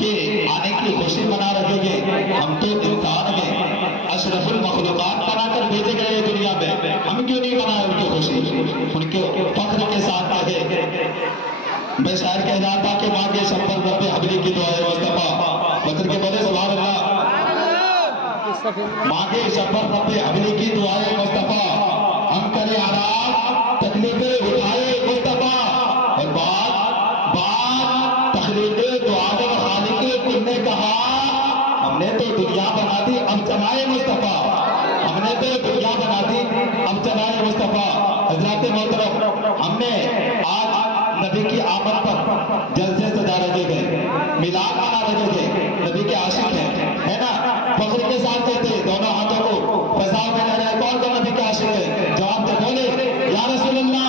کے آنے کی خوشی منا رہے گے. ہم تو انسان ہیں، اشرف المخلوقات بنا کر بھیجے گئے دنیا میں، ہم کیوں نہیں منائے ان کی خوشی؟ ان کے فخر کے ساتھ کہے. میں شاعر کہہ رہا تھا کہ ماں کے شبر رب حبلی کی دعائے مصطفیٰ بچر کے بولے سبحان اللہ. ماں کے شبر رب حبلی کی دعائے مصطفیٰ، ہم کرے آرام تکلیفیں اٹھائے مصطفیٰ. اور بات تخلیق دو آدم خالق کن نے کہا، ہم نے تو دنیا بنا دی اب چلائے مصطفیٰ، ہم نے تو دنیا بنا دی اب چلائے مصطفیٰ. حضرات محترم، ہم نے آج نبی کی آمد پر جلسے سجا رہے گئے، میلاد منا رہے گئے. نبی کے عاشق ہیں، ہے نا؟ فخر کے ساتھ کہتے ہیں، دونوں ہاتھوں کو فضاؤں میں لے رہے ہیں. کون نبی کے عاشق ہے؟ جواب دے، بولے یا رسول اللہ،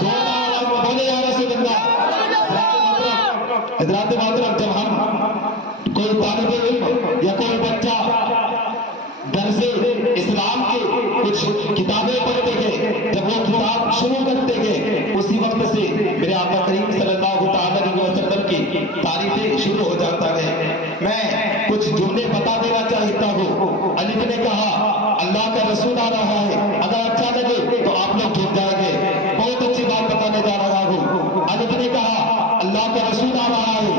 دونوں آواز میں بولے یا رسول اللہ. حضرات محترم، جب ہم کوئی طالب علم یا کوئی بچہ درس اسلام کی کچھ کتابیں پڑھتے گئے، جب وہ کتاب شروع کرتے گئے، اسی وقت سے میرے آقا کریم صلی اللہ تعالی علیہ وسلم کی تعریفیں شروع ہو جاتا ہے. میں کچھ جملے بتا دینا چاہتا ہوں. علی نے کہا اللہ کا رسول آ رہا ہے، اگر اچھا لگے تو آپ لوگ جھک جائیں گے. بہت اچھی بات بتانے جا رہا ہوں. علی نے کہا اللہ کا رسول آ رہا ہے.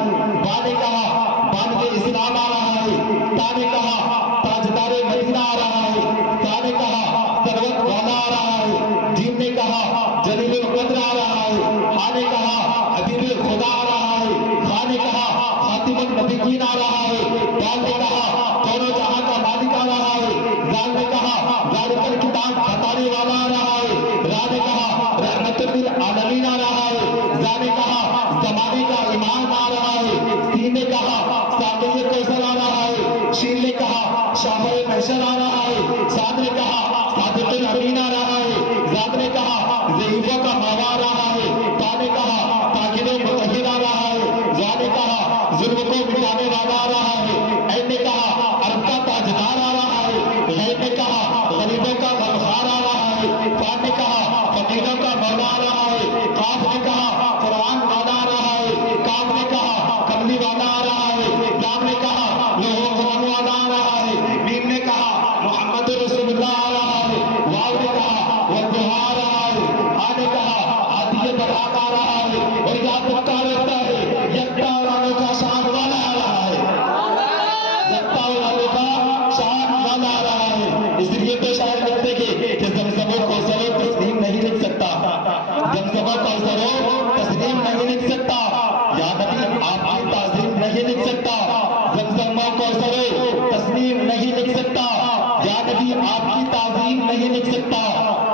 با نے کہا بان کے اسلام آ رہا ہے. تا نے کہا تاجدار مدینہ آ رہا ہے. تا نے کہا ثروت والا آ رہا ہے. جیم نے کہا جلیل القدر آ رہا ہے. ہا نے کہا حبیب خدا آ رہا ہے. خا نے کہا خاتم النبیین آ رہا ہے. دال نے کہا دونوں جہاں کا مالک آ رہا ہے. زال نے کہا ذالک الکتاب بتانے والا آ رہا ہے. را نے کہا رحمت للعالمین آ رہا ہے. زا نے کہا زمانے کا ایمان آ رہا ہے. سین نے کہا ساقی کوثر آ رہا ہے. شین نے کہا شافع محشر آ رہا ہے. سعد نے کہا صادق الامین آ رہا ہے. زاد نے کہا ضعیفوں کا مولا آ رہا ہے. تا نے کہا تاجر مطہر آ رہا ہے. زا نے کہا ظلم کو مٹانے والا آ رہا ہے. عین نے کہا عرب کا تاجدار آ رہا ہے. غیب نے کہا غریبوں کا غمخوار آ رہا ہے. فا نے کہا فقیروں کا مولا آ رہا ہے. قاف نے کہا قرآن والا آ رہا ہے. کاف نے کہا کملی والا آ رہا ہے. لام نے کہا لوہو قرآن والا آ رہا ہے. میم نے کہا محمد رسول اللہ آ رہا ہے. واو نے کہا والضحیٰ آ رہا ہے. آ نے کہا عادی برحق آ رہا ہے. اور یاد رکھتا رہتا ہے یکتا اور انوکھا شان والا آ رہا ہے. یکتا اور انوکھا شان والا آ رہا ہے. اس لیے تو شاعر کہتے کہ زمزم و کوثر و تسلیم نہیں لکھ سکتا، زمزم و کوثر و تسلیم نہیں لکھ سکتا. یا نبی آپ کی تعظیم نہیں لکھ سکتا، زمزم و کوثر و تسلیم نہیں لکھ سکتا. یا نبی آپ کی تعظیم نہیں لکھ سکتا.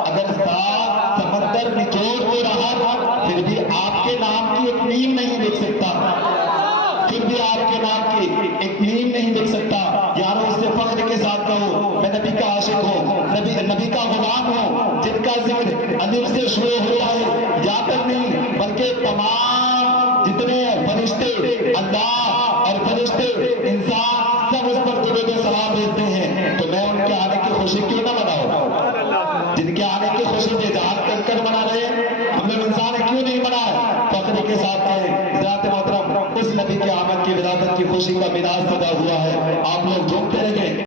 اگر ساتھ سمندر نچوڑ ہو رہا پھر بھی آپ کے نام کی ایک نیم نہیں لکھ سکتا، پھر بھی آپ کے نام کی ایک نیم نہیں لکھ سکتا. یارو اس سے فخر کے ساتھ کہو میں نبی کا عاشق ہوں، نبی کا غلام ہوں، جن کا ذکر الف سے شروع ہوتا ہے یا تک نہیں بلکہ تمام جتنے فرشتے اللہ اور فرشتے انسان سب اس پر درود و سلام بھیجتے ہیں. تو میں ان کے آنے کی خوشی کیوں نہ مناؤں؟ جن کے آنے کی خوشی میں جہاد کر منا رہے ہیں، ہم لوگ انسان کیوں نہیں منائے؟ فخر کے ساتھ کہیں ذات محترم اس نبی کی آمد کی ولادت کی خوشی کا میراث سجا ہوا ہے. آپ لوگ جھومتے رہیں گے.